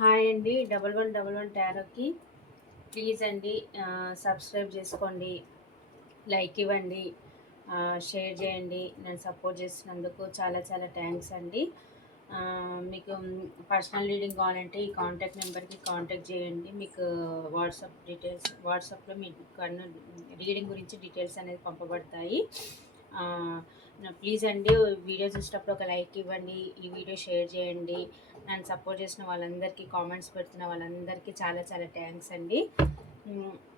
Hi అండి. 1111 టారోకి please అండి subscribe చేసుకోండి, లైక్ ఇవ్వండి, షేర్ చేయండి. నన్ను సపోర్ట్ చేస్తున్నందుకు చాలా చాలా థ్యాంక్స్ అండి. మీకు పర్సనల్ రీడింగ్ కావాలంటే ఈ కాంటాక్ట్ నెంబర్కి కాంటాక్ట్ చేయండి. మీకు వాట్సాప్లో మీకు రీడింగ్ గురించి డీటెయిల్స్ అనేది పంపబడతాయి. ప్లీజ్ అండి, వీడియో చూసేటప్పుడు ఒక లైక్ ఇవ్వండి, ఈ వీడియో షేర్ చేయండి. నన్ను సపోర్ట్ చేసిన వాళ్ళందరికీ, కామెంట్స్ పెడుతున్న వాళ్ళందరికీ చాలా చాలా థ్యాంక్స్ అండి.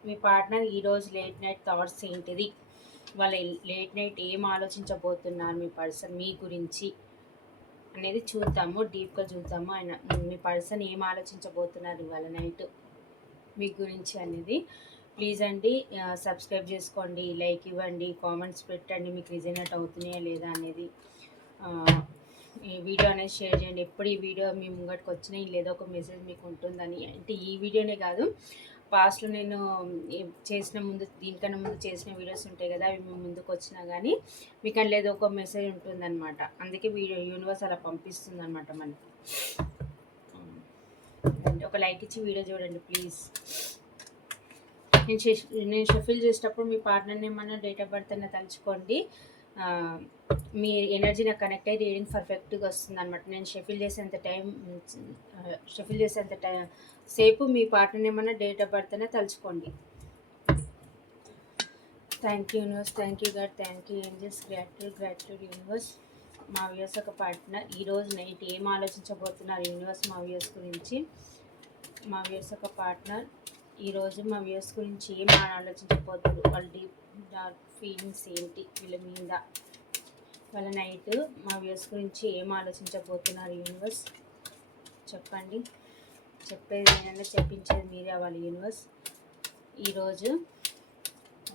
మీ పార్ట్నర్ ఈరోజు లేట్ నైట్ థాట్స్ ఏంటిది, వాళ్ళ లేట్ నైట్ ఏం ఆలోచించబోతున్నారు మీ పర్సన్ మీ గురించి అనేది చూద్దాము, డీప్గా చూద్దాము. ఆయన మీ పర్సన్ ఏం ఆలోచించబోతున్నారు ఇవాళ నైట్ మీ గురించి అనేది. ప్లీజ్ అండి సబ్స్క్రైబ్ చేసుకోండి, లైక్ ఇవ్వండి, కామెంట్స్ పెట్టండి, మీకు రిజనేట్ అవుతున్నాయా లేదా అనేది. ఈ వీడియో అనేది షేర్ చేయండి. ఎప్పుడు ఈ వీడియో మీ ముంగటికి వచ్చినా లేదా ఒక మెసేజ్ మీకు ఉంటుందని. అంటే ఈ వీడియోనే కాదు, పాస్ట్లో నేను చేసిన ముందు, దీనికన్నా ముందు చేసిన వీడియోస్ ఉంటాయి కదా, అవి మీ ముందుకు వచ్చినా కానీ మీకు అని లేదా ఒక మెసేజ్ ఉంటుందన్నమాట. అందుకే వీడియో యూనివర్స్ అలా పంపిస్తుంది అనమాట మనకి. ఒక లైక్ ఇచ్చి వీడియో చూడండి ప్లీజ్. నేను షఫిల్ చేసేటప్పుడు మీ పార్ట్నర్ని ఏమన్నా డేట్ ఆఫ్ బర్త్ అన్న తలుచుకోండి. మీ ఎనర్జీ నాకు కనెక్ట్ అయ్యి రీడింగ్ పర్ఫెక్ట్గా వస్తుంది అనమాట. నేను షఫిల్ చేసేంత టైం సేపు మీ పార్ట్నర్ ఏమన్నా డేట్ ఆఫ్ బర్త్ అనే తలుచుకోండి. Thank you universe, thank you God, thank you angels, gratitude universe. మా వ్యూస్ ఒక పార్ట్నర్ ఈరోజు నైట్ ఏం ఆలోచించబోతున్నారు యూనివర్స్ మా వ్యూస్ గురించి. మా వ్యూస్ ఒక పార్ట్నర్ ఈరోజు మా వ్యూస్ గురించి ఏం ఆలోచించబోతున్నారు, వాళ్ళ డీప్ డార్క్ ఫీలింగ్స్ ఏంటి వీళ్ళ మీద. వాళ్ళ నైట్ మా వ్యూస్ గురించి ఏం ఆలోచించబోతున్నారు యూనివర్స్ చెప్పండి. చెప్పేది నేనన్నా, చెప్పించేది మీరే అవ్వాలి యూనివర్స్. ఈరోజు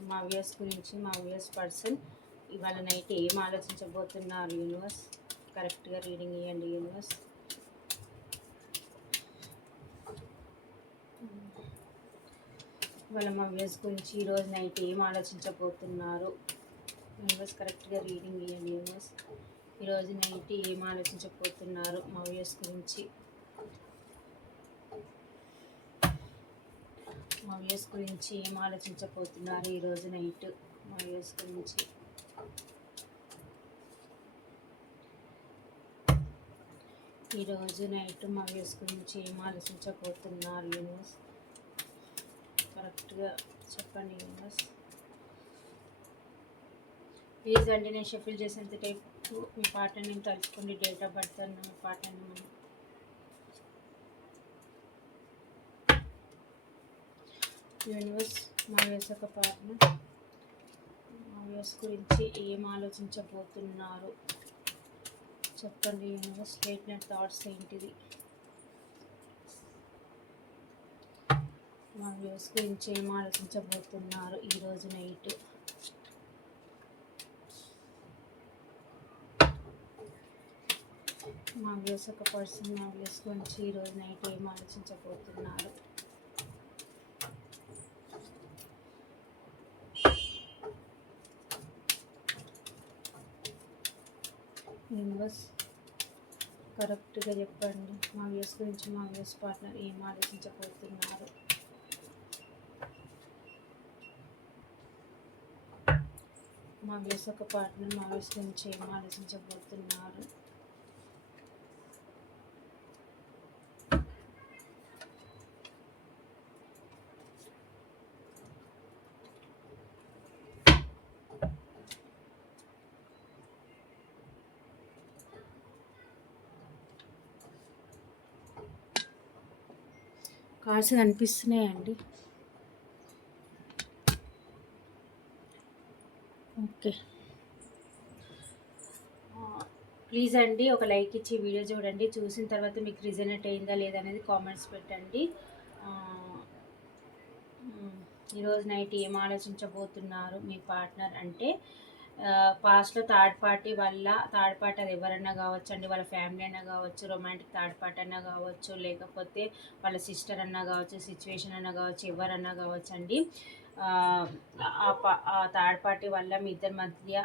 మా వ్యూస్ గురించి మా వ్యూస్ పర్సన్ ఇవాళ నైట్ ఏం ఆలోచించబోతున్నారు యూనివర్స్. కరెక్ట్గా రీడింగ్ ఇవ్వండి యూనివర్స్. వాళ్ళ మా వ్యూస్ గురించి ఈరోజు నైట్ ఏం ఆలోచించబోతున్నారు యూనివర్స్. కరెక్ట్గా రీడింగ్ ఇవ్వండి యూనివర్స్. ఈరోజు నైట్ ఏం ఆలోచించబోతున్నారు మా వ్యూస్ గురించి. మా వ్యూస్ గురించి ఏం ఆలోచించబోతున్నారు ఈరోజు నైట్ మా వ్యూస్ గురించి. ఈరోజు నైట్ మా వ్యూస్ గురించి ఏం ఆలోచించబోతున్నారు యూనివర్స్. కరెక్ట్గా చెప్పండి యూనివర్స్. ప్లీజ్ అండి, నేను షఫిల్ చేసేంత టైపు మీ పార్ట్నర్ నేను తలుచుకోండి, డేట్ ఆఫ్ బర్త్ అన్న మీ పార్ట్నర్ మనం. యూనివర్స్ మా వ్యూస్ ఒక పార్ట్నర్ మా వ్యూస్ గురించి ఏం ఆలోచించబోతున్నారు చెప్పండి యూనివర్స్. లేట్ నైట్ థాట్స్ ఏంటిది, మా వ్యూస్ గురించి ఏం ఆలోచించబోతున్నారు ఈరోజు నైట్. మా వ్యూస్ ఒక పర్సన్ మా వ్యూస్ గురించి ఈరోజు నైట్ ఏం ఆలోచించబోతున్నారు. యూనివర్స్ కరెక్ట్గా చెప్పండి, మా వ్యూస్ గురించి మా వ్యూస్ పార్ట్నర్ ఏం ఆలోచించబోతున్నారు. మా వ్యూస్ ఒక పార్ట్నర్ మా వ్యూస్ గురించి ఏం ఆలోచించబోతున్నారు. కార్డ్స్ కనిపిస్తున్నాయండి. ఓకే, ప్లీజ్ అండి ఒక లైక్ ఇచ్చి వీడియో చూడండి. చూసిన తర్వాత మీకు రిజనేట్ అయిందా లేదా అనేది కామెంట్స్ పెట్టండి. ఈరోజు నైట్ ఏం ఆలోచించబోతున్నారు మీ పార్ట్నర్ అంటే, పాస్ట్లో థర్డ్ పార్టీ అది ఎవరన్నా కావచ్చు అండి, వాళ్ళ ఫ్యామిలీ అన్నా కావచ్చు, రొమాంటిక్ థర్డ్ పార్టీ అన్నా కావచ్చు, లేకపోతే వాళ్ళ సిస్టర్ అన్నా కావచ్చు, సిచ్యువేషన్ అన్నా కావచ్చు, ఎవరన్నా కావచ్చు అండి. ఆ థర్డ్ పార్టీ వల్ల మీ ఇద్దరి మధ్య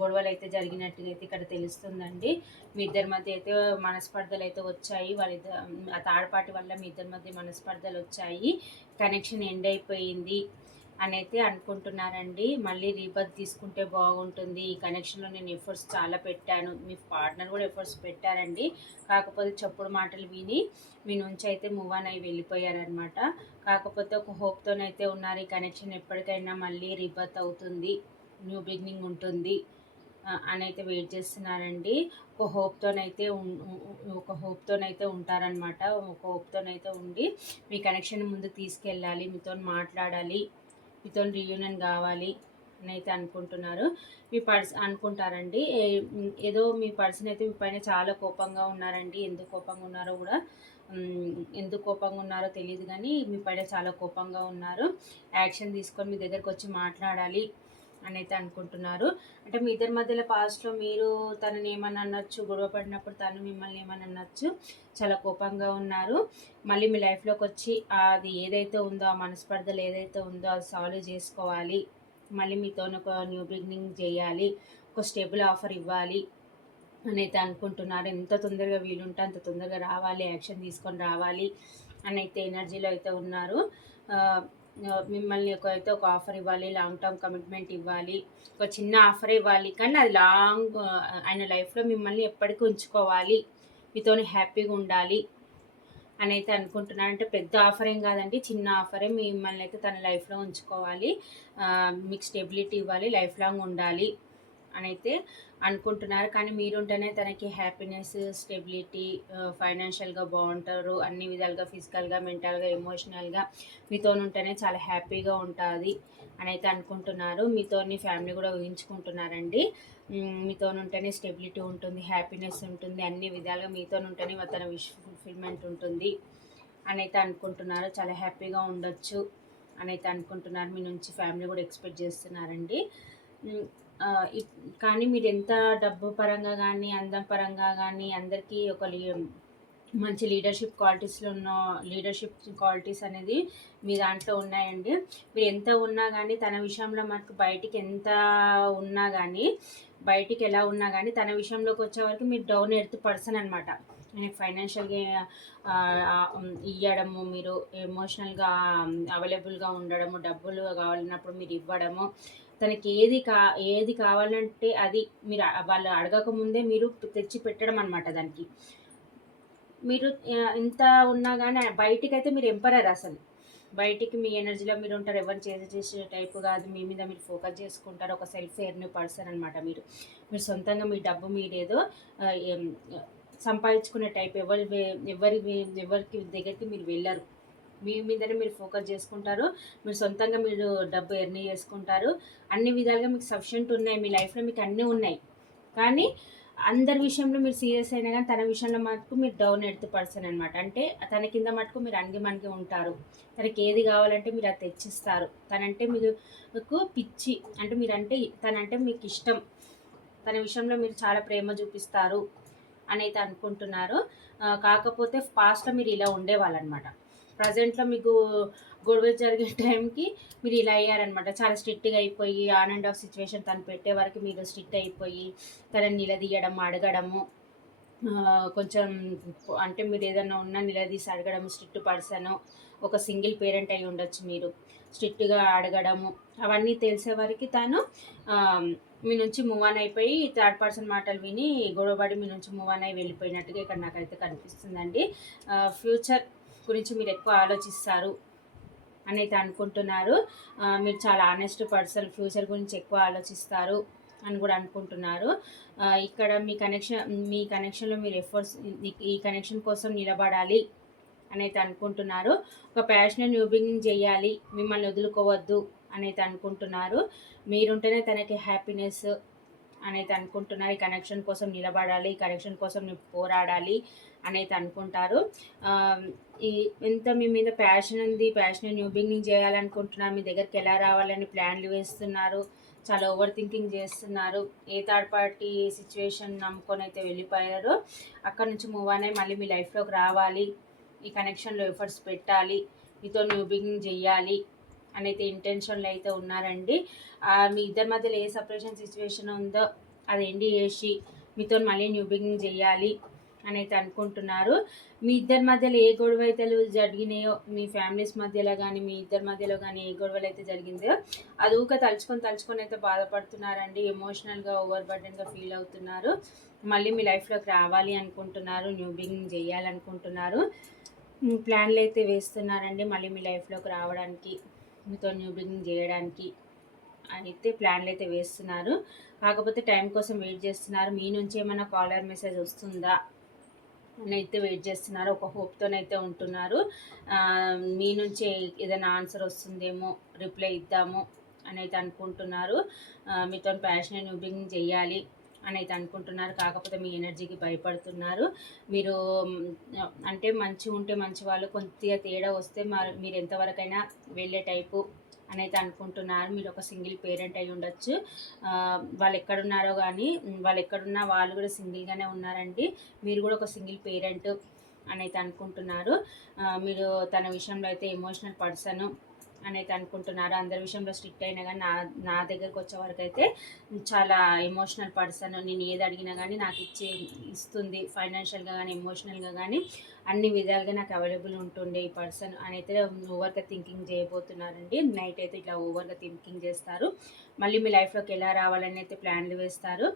గొడవలు అయితే జరిగినట్టుగా అయితే ఇక్కడ తెలుస్తుందండి. మీ ఇద్దరి మధ్య అయితే మనస్పర్ధలు అయితే వచ్చాయి. ఆ థర్డ్ పార్టీ వల్ల మీ ఇద్దరి మధ్య మనస్పర్ధలు వచ్చాయి. కనెక్షన్ ఎండ్ అయిపోయింది అని అయితే అనుకుంటున్నారండి. మళ్ళీ రీబర్త్ తీసుకుంటే బాగుంటుంది. ఈ కనెక్షన్లో నేను ఎఫర్ట్స్ చాలా పెట్టాను, మీ పార్ట్నర్ కూడా ఎఫర్ట్స్ పెట్టారండి. కాకపోతే చెప్పుడు మాటలు విని మీ నుంచి అయితే మూవ్ ఆన్ అయి వెళ్ళిపోయారనమాట. కాకపోతే ఒక హోప్తోనైతే ఉన్నారు, ఈ కనెక్షన్ ఎప్పటికైనా మళ్ళీ రీబర్త్ అవుతుంది, న్యూ బిగినింగ్ ఉంటుంది అని అయితే వెయిట్ చేస్తున్నారండి. ఒక హోప్తోనైతే ఉంటారనమాట. ఒక హోప్తోనైతే ఉండి మీ కనెక్షన్ ముందుకు తీసుకెళ్ళాలి, మీతో మాట్లాడాలి, మీతో రీయూనియన్ కావాలి అని అయితే అనుకుంటున్నారు. అనుకుంటారండి. ఏదో మీ పర్సన్ అయితే మీ పైన చాలా కోపంగా ఉన్నారండి. ఎందుకు కోపంగా ఉన్నారో తెలియదు కానీ మీ పైన చాలా కోపంగా ఉన్నారు. యాక్షన్ తీసుకొని మీ దగ్గరకు వచ్చి మాట్లాడాలి అని అయితే అనుకుంటున్నారు. అంటే మీ ఇద్దరి మధ్యలో పాస్ట్లో మీరు తనని ఏమన్నా అనొచ్చు, గొడవ పడినప్పుడు తను మిమ్మల్ని ఏమన్నా అనొచ్చు. చాలా కోపంగా ఉన్నారు. మళ్ళీ మీ లైఫ్లోకి వచ్చి అది ఏదైతే ఉందో, ఆ మనస్పర్ధలు ఏదైతే ఉందో అది సాల్వ్ చేసుకోవాలి, మళ్ళీ మీతో ఒక న్యూ బిగినింగ్ చేయాలి, ఒక స్టేబుల్ ఆఫర్ ఇవ్వాలి అని అయితే అనుకుంటున్నారు. ఎంత తొందరగా వీలుంటే అంత తొందరగా రావాలి, యాక్షన్ తీసుకొని రావాలి అని అయితే ఎనర్జీలో అయితే ఉన్నారు. మిమ్మల్ని ఒక ఆఫర్ ఇవ్వాలి, లాంగ్ టర్మ్ కమిట్మెంట్ ఇవ్వాలి, ఒక చిన్న ఆఫర్ ఇవ్వాలి, కానీ అది ఆయన లైఫ్లో మిమ్మల్ని ఎప్పటికీ ఉంచుకోవాలి, మీతోని హ్యాపీగా ఉండాలి అని అయితే అనుకుంటున్నాను. అంటే పెద్ద ఆఫర్ ఏం కాదండి, చిన్న ఆఫరే. మిమ్మల్ని అయితే తన లైఫ్లో ఉంచుకోవాలి, మీకు స్టెబిలిటీ ఇవ్వాలి, లైఫ్ లాంగ్ ఉండాలి అని అయితే అనుకుంటున్నారు. కానీ మీరుంటేనే తనకి హ్యాపీనెస్, స్టెబిలిటీ, ఫైనాన్షియల్గా బాగుంటారు, అన్ని విధాలుగా, ఫిజికల్గా, మెంటల్గా, ఎమోషనల్గా మీతో ఉంటేనే చాలా హ్యాపీగా ఉంటుంది అని అయితే అనుకుంటున్నారు. మీతోని ఫ్యామిలీ కూడా ఊహించుకుంటున్నారండి. మీతో ఉంటేనే స్టెబిలిటీ ఉంటుంది, హ్యాపీనెస్ ఉంటుంది, అన్ని విధాలుగా మీతో ఉంటేనే తన విష్ ఫుల్ఫిల్మెంట్ ఉంటుంది అని అయితే అనుకుంటున్నారు. చాలా హ్యాపీగా ఉండొచ్చు అని అయితే అనుకుంటున్నారు. మీ నుంచి ఫ్యామిలీ కూడా ఎక్స్పెక్ట్ చేస్తున్నారండి. కానీ మీరు ఎంత డబ్బు పరంగా కానీ, అందం పరంగా కానీ, అందరికీ ఒక మంచి లీడర్షిప్ క్వాలిటీస్ అనేది మీ దాంట్లో ఉన్నాయండి. మీరు ఎంత ఉన్నా కానీ తన విషయంలో మనకు బయటికి ఎలా ఉన్నా కానీ తన విషయంలోకి వచ్చే వరకు మీరు డౌన్ ఎర్త్ పర్సన్ అనమాట. ఆయనకి ఫైనాన్షియల్గా ఇవ్వడము, మీరు ఎమోషనల్గా అవైలబుల్గా ఉండడము, డబ్బులు కావాలన్నప్పుడు మీరు ఇవ్వడము, తనకి ఏది కావాలంటే అది మీరు వాళ్ళు అడగకముందే మీరు తెచ్చి పెట్టడం అనమాట. దానికి మీరు ఇంత ఉన్నా కానీ బయటికి అయితే మీరు ఎంపరర్. అసలు బయటికి మీ ఎనర్జీలో మీరు ఉంటారు, ఎవరు చేసే టైపు కాదు. మీ మీద మీరు ఫోకస్ చేసుకుంటారు, ఒక సెల్ఫ్ ఎర్న్ పర్సన్ అనమాట. మీరు సొంతంగా మీ డబ్బు మీరేదో సంపాదించుకునే టైప్. ఎవరికి దగ్గరికి మీరు వెళ్ళరు, మీ మీదనే మీరు ఫోకస్ చేసుకుంటారు, మీరు సొంతంగా మీరు డబ్బు ఎర్న్ చేసుకుంటారు. అన్ని విధాలుగా మీకు సఫిషియెంట్ ఉన్నాయి, మీ లైఫ్లో మీకు అన్నీ ఉన్నాయి. కానీ అందరి విషయంలో మీరు సీరియస్ అయినా కానీ తన విషయంలో మటుకు మీరు డౌన్ ఎర్త్ పర్సన్ అనమాట. అంటే తన కింద మటుకు మీరు మనకి ఉంటారు. తనకి ఏది కావాలంటే మీరు అది తెచ్చిస్తారు. తనంటే మీకు పిచ్చి, అంటే మీరంటే తనంటే మీకు ఇష్టం, తన విషయంలో మీరు చాలా ప్రేమ చూపిస్తారు అని అయితే అనుకుంటున్నారు. కాకపోతే పాస్ట్లో మీరు ఇలా ఉండేవాళ్ళనమాట. ప్రజెంట్లో మీకు గొడవ జరిగే టైంకి మీరు ఇలా అయ్యారనమాట. చాలా స్ట్రిక్ట్గా అయిపోయి, ఆన్ అండ్ ఆఫ్ సిచ్యువేషన్ తను పెట్టే వరకు మీరు స్ట్రిక్ట్ అయిపోయి తనని నిలదీయడం, అడగడము, కొంచెం అంటే మీరు ఏదైనా ఉన్నా నిలదీసి అడగడము. స్ట్రిక్ట్ పర్సను, ఒక సింగిల్ పేరెంట్ అయి ఉండొచ్చు, మీరు స్ట్రిక్ట్గా అడగడము, అవన్నీ తెలిసే వరకు తను మీ నుంచి మూవ్ ఆన్ అయిపోయి థర్డ్ పర్సన్ మాటలు విని గొడవపడి మీ నుంచి మూవ్ ఆన్ అయి వెళ్ళిపోయినట్టుగా ఇక్కడ నాకైతే కనిపిస్తుందండి. ఫ్యూచర్ గురించి మీరు ఎక్కువ ఆలోచిస్తారు అని అయితే అనుకుంటున్నారు. మీరు చాలా ఆనెస్ట్ పర్సన్, ఫ్యూచర్ గురించి ఎక్కువ ఆలోచిస్తారు అని కూడా అనుకుంటున్నారు. ఇక్కడ మీ కనెక్షన్లో మీరు ఎఫర్ట్స్, ఈ కనెక్షన్ కోసం నిలబడాలి అని అయితే అనుకుంటున్నారు. ఒక ప్యాషనెట్ న్యూ బిగినింగ్ చేయాలి, మిమ్మల్ని వదులుకోవద్దు అని అయితే అనుకుంటున్నారు. మీరుంటేనే తనకి హ్యాపీనెస్ అని అయితే అనుకుంటున్నారు. ఈ కనెక్షన్ కోసం నిలబడాలి, ఈ కనెక్షన్ కోసం పోరాడాలి అని అయితే అనుకుంటారు. ఎంత మీ మీద ప్యాషన్ ఉంది, ప్యాషన్ న్యూ బిగినింగ్ చేయాలనుకుంటున్నారు, మీ దగ్గరికి ఎలా రావాలని ప్లాన్లు వేస్తున్నారు, చాలా ఓవర్ థింకింగ్ చేస్తున్నారు. ఏ థర్డ్ పార్టీ సిచ్యువేషన్ నమ్ముకొని అయితే వెళ్ళిపోయారో అక్కడ నుంచి మూవ్ అనే మళ్ళీ మీ లైఫ్లోకి రావాలి, ఈ కనెక్షన్లో ఎఫర్ట్స్ పెట్టాలి, మీతో న్యూ బిగినింగ్ చేయాలి అనైతే ఇంటెన్షన్లో అయితే ఉన్నారండి. మీ ఇద్దరి మధ్యలో ఏ సపరేషన్ సిచ్యువేషన్ ఉందో అది ఎండ్ చేసి మీతో మళ్ళీ న్యూ బిగినింగ్ చేయాలి అని అయితే అనుకుంటున్నారు. మీ ఇద్దరి మధ్యలో ఏ గొడవ అయితే జరిగినాయో, మీ ఫ్యామిలీస్ మధ్యలో కానీ మీ ఇద్దరి మధ్యలో కానీ ఏ గొడవలు అయితే జరిగిందో అది ఊక తలుచుకొని అయితే బాధపడుతున్నారండి. ఎమోషనల్గా ఓవర్ బర్డెన్గా ఫీల్ అవుతున్నారు. మళ్ళీ మీ లైఫ్లోకి రావాలి అనుకుంటున్నారు, న్యూ బిగినింగ్ చేయాలనుకుంటున్నారు. ప్లాన్లు అయితే వేస్తున్నారండి మళ్ళీ మీ లైఫ్లోకి రావడానికి, మీతో న్యూ బిగినింగ్ చేయడానికి అయితే ప్లాన్లు అయితే వేస్తున్నారు. కాకపోతే టైం కోసం వెయిట్ చేస్తున్నారు. మీ నుంచి ఏమైనా కాలర్ మెసేజ్ వస్తుందా అని అయితే వెయిట్ చేస్తున్నారు. ఒక హోప్తోనైతే ఉంటున్నారు. మీ నుంచే ఏదైనా ఆన్సర్ వస్తుందేమో, రిప్లై ఇద్దాము అని అయితే అనుకుంటున్నారు. మీతో ప్యాషన్ న్యూ బిగినింగ్ చేయాలి అని అయితే అనుకుంటున్నారు. కాకపోతే మీ ఎనర్జీకి భయపడుతున్నారు. మీరు అంటే మంచిగా ఉంటే మంచి వాళ్ళు, కొద్దిగా తేడా వస్తే మీరు ఎంతవరకైనా వెళ్ళే టైపు అని అయితే అనుకుంటున్నారు. మీరు ఒక సింగిల్ పేరెంట్ అయి ఉండొచ్చు. వాళ్ళు ఎక్కడున్నారో కానీ వాళ్ళు ఎక్కడున్నా వాళ్ళు కూడా సింగిల్గానే ఉన్నారండి. మీరు కూడా ఒక సింగిల్ పేరెంట్ అని అయితే అనుకుంటున్నారు. మీరు తన విషయంలో అయితే ఎమోషనల్ పర్సన్ అని అయితే అనుకుంటున్నారు. అందరి విషయంలో స్ట్రిక్ట్ అయినా కానీ నా దగ్గరకు వచ్చే వరకు అయితే చాలా ఎమోషనల్ పర్సన్. నేను ఏది అడిగినా కానీ నాకు ఇస్తుంది. ఫైనాన్షియల్గా కానీ ఎమోషనల్గా కానీ అన్ని విధాలుగా నాకు అవైలబుల్ ఉంటుండే ఈ పర్సన్ అని అయితే ఓవర్గా థింకింగ్ చేయబోతున్నారండి. నైట్ అయితే ఇట్లా ఓవర్గా థింకింగ్ చేస్తారు. మళ్ళీ మీ లైఫ్లోకి ఎలా రావాలని అయితే ప్లాన్లు వేస్తారు.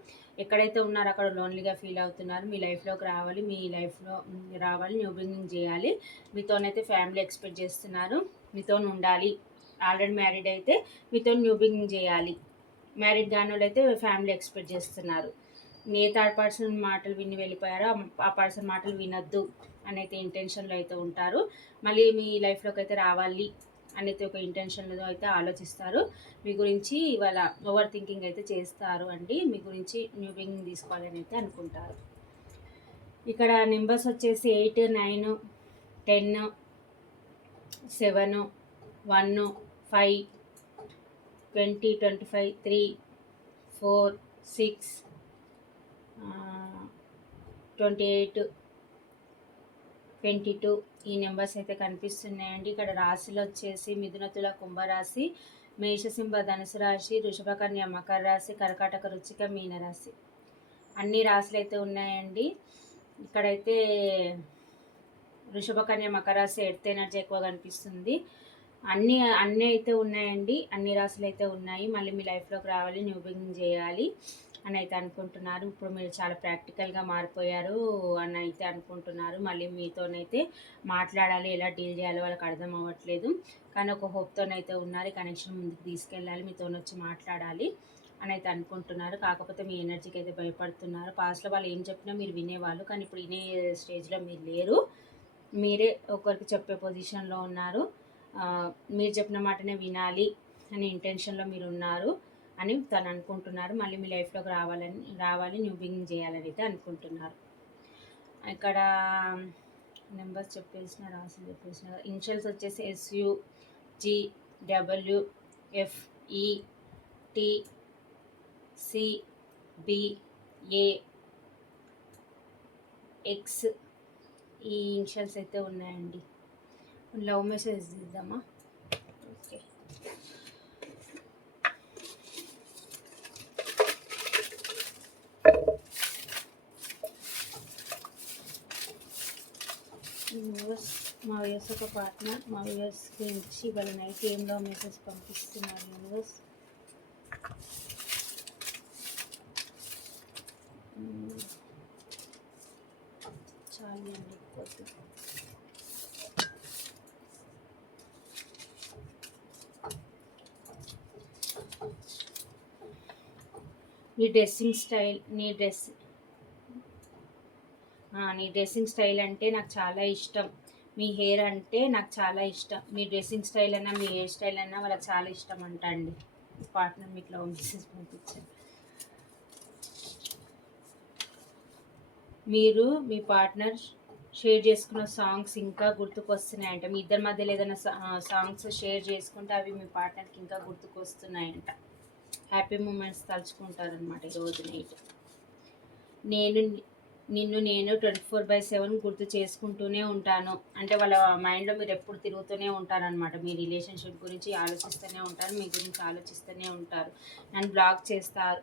ఎక్కడైతే ఉన్నారో అక్కడ లోన్లీగా ఫీల్ అవుతున్నారు. మీ లైఫ్లోకి రావాలి, మీ లైఫ్లో రావాలి, న్యూ బిగినింగ్ చేయాలి. మీతోనైతే ఫ్యామిలీ ఎక్స్పెక్ట్ చేస్తున్నారు. మీతో ఉండాలి. ఆల్రెడీ మ్యారీడ్ అయితే మీతో న్యూ బిగినింగ్ చేయాలి. మ్యారీడ్ కాని వాళ్ళు అయితే ఫ్యామిలీ ఎక్స్పెక్ట్ చేస్తున్నారు. ఏ థర్డ్ పర్సన్ మాటలు విని వెళ్ళిపోయారో ఆ పర్సన్ మాటలు వినొద్దు అని అయితే ఇంటెన్షన్లో అయితే ఉంటారు. మళ్ళీ మీ లైఫ్లోకి అయితే రావాలి అనేది ఒక ఇంటెన్షన్లో అయితే ఆలోచిస్తారు. మీ గురించి ఇవాళ ఓవర్ థింకింగ్ అయితే చేస్తారు అండి. మీ గురించి న్యూ బిగినింగ్ తీసుకోవాలని అయితే అనుకుంటారు. ఇక్కడ నెంబర్స్ వచ్చేసి 8, 9, 10, 7, 1, 5, 20, 25, 3, 4, 6, 28, 22 ఈ నెంబర్స్ అయితే కనిపిస్తున్నాయండి. ఇక్కడ రాశిలో వచ్చేసి మిథున, తుల, కుంభరాశి, మేషసింహ, ధనుసు రాశి, వృషభ, కన్య, మకర రాశి, కర్కాటక, వృశ్చిక, మీనరాశి అన్ని రాశులు అయితే ఉన్నాయండి. ఇక్కడైతే వృషభ, కన్య, మకర రాశి ఎర్త్ ఎనర్జీ ఎక్కువ కనిపిస్తుంది. అన్నీ అయితే ఉన్నాయండి. అన్ని రాశులు అయితే ఉన్నాయి. మళ్ళీ మీ లైఫ్లోకి రావాలి, న్యూ బిగినింగ్ చేయాలి అని అయితే అనుకుంటున్నారు. ఇప్పుడు మీరు చాలా ప్రాక్టికల్గా మారిపోయారు అని అయితే అనుకుంటున్నారు. మళ్ళీ మీతోనైతే మాట్లాడాలి, ఎలా డీల్ చేయాలో వాళ్ళకి అర్థం అవ్వట్లేదు. కానీ ఒక హోప్తోనైతే ఉన్నారు. కనెక్షన్ ముందుకు తీసుకెళ్ళాలి, మీతోనొచ్చి మాట్లాడాలి అని అయితే అనుకుంటున్నారు. కాకపోతే మీ ఎనర్జీకి అయితే భయపడుతున్నారు. పాస్ట్లో వాళ్ళు ఏం చెప్పినా మీరు వినేవాళ్ళు, కానీ ఇప్పుడు వినే స్టేజ్లో మీరు లేరు. మీరే ఒకరికి చెప్పే పొజిషన్లో ఉన్నారు. మీరు చెప్పిన మాటనే వినాలి అనే ఇంటెన్షన్లో మీరు ఉన్నారు అని తను అనుకుంటున్నారు. మళ్ళీ మీ లైఫ్లోకి రావాలి, న్యూ బిగినింగ్ చేయాలని అయితే అనుకుంటున్నారు. ఇక్కడ నెంబర్స్ చెప్పేసిన, రాసులు చెప్పేసిన, ఇనిషియల్స్ వచ్చేసి SU, G, W, F, E, T, C, B, A, X ఈ ఇనిషియల్స్ అయితే ఉన్నాయండి. లవ్ మెసేజ్ ఇద్దామా? ఓకే. మా వ్యూవర్స్ ఒక పార్ట్నర్, మా వ్యూవర్స్ గురించి వాళ్ళ నైట్ ఏం లవ్ మెసేజ్ పంపిస్తున్నారు యూనివర్స్. చాలు అండి. నీ డ్రెస్సింగ్ స్టైల్ అంటే నాకు చాలా ఇష్టం. మీ హెయిర్ అంటే నాకు చాలా ఇష్టం. మీ డ్రెస్సింగ్ స్టైల్ అన్నా, మీ హెయిర్ స్టైల్ అన్నా వాళ్ళకి చాలా ఇష్టం అంట అండి. పార్ట్నర్ మీకు లవ్ మెసేజ్ పంపించారు. మీరు మీ పార్ట్నర్ షేర్ చేసుకున్న సాంగ్స్ ఇంకా గుర్తుకొస్తున్నాయంట. మీ ఇద్దరి మధ్యలో ఏదైనా సాంగ్స్ షేర్ చేసుకుంటే అవి మీ పార్ట్నర్కి ఇంకా గుర్తుకొస్తున్నాయంట. హ్యాపీ మూమెంట్స్ తలుచుకుంటారనమాట ఈరోజు నైట్. నిన్ను నేను 24/7 గుర్తు చేసుకుంటూనే ఉంటాను. అంటే వాళ్ళ మైండ్‌లో మీరు ఎప్పుడు తిరుగుతూనే ఉంటారనమాట. మీ రిలేషన్‌షిప్ గురించి ఆలోచిస్తూనే ఉంటారు. మీ గురించి ఆలోచిస్తూనే ఉంటారు. నన్ను బ్లాక్ చేస్తారు.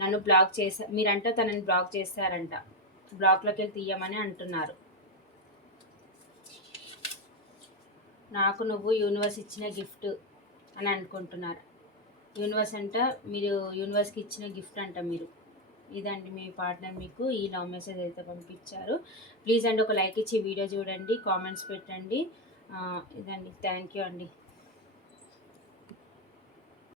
నన్ను బ్లాక్ చేసా మీరంట తనని బ్లాక్ చేశారంట. బ్లాక్‌లోకెళ్ళి తీయమని అంటున్నారు. నాకు నువ్వు యూనివర్స్ ఇచ్చిన గిఫ్ట్ అని అనుకుంటున్నారు. యూనివర్స్ అంట మీరు యూనివర్స్‌కి ఇచ్చిన గిఫ్ట్ అంట మీరు. ఇదండి మీ పార్ట్నర్ మీకు ఈ లవ్ మెసేజ్ అయితే పంపించారు. ప్లీజ్ అండి ఒక లైక్ ఇచ్చి వీడియో చూడండి, కామెంట్స్ పెట్టండి. ఇదండి. థ్యాంక్ యూ అండి.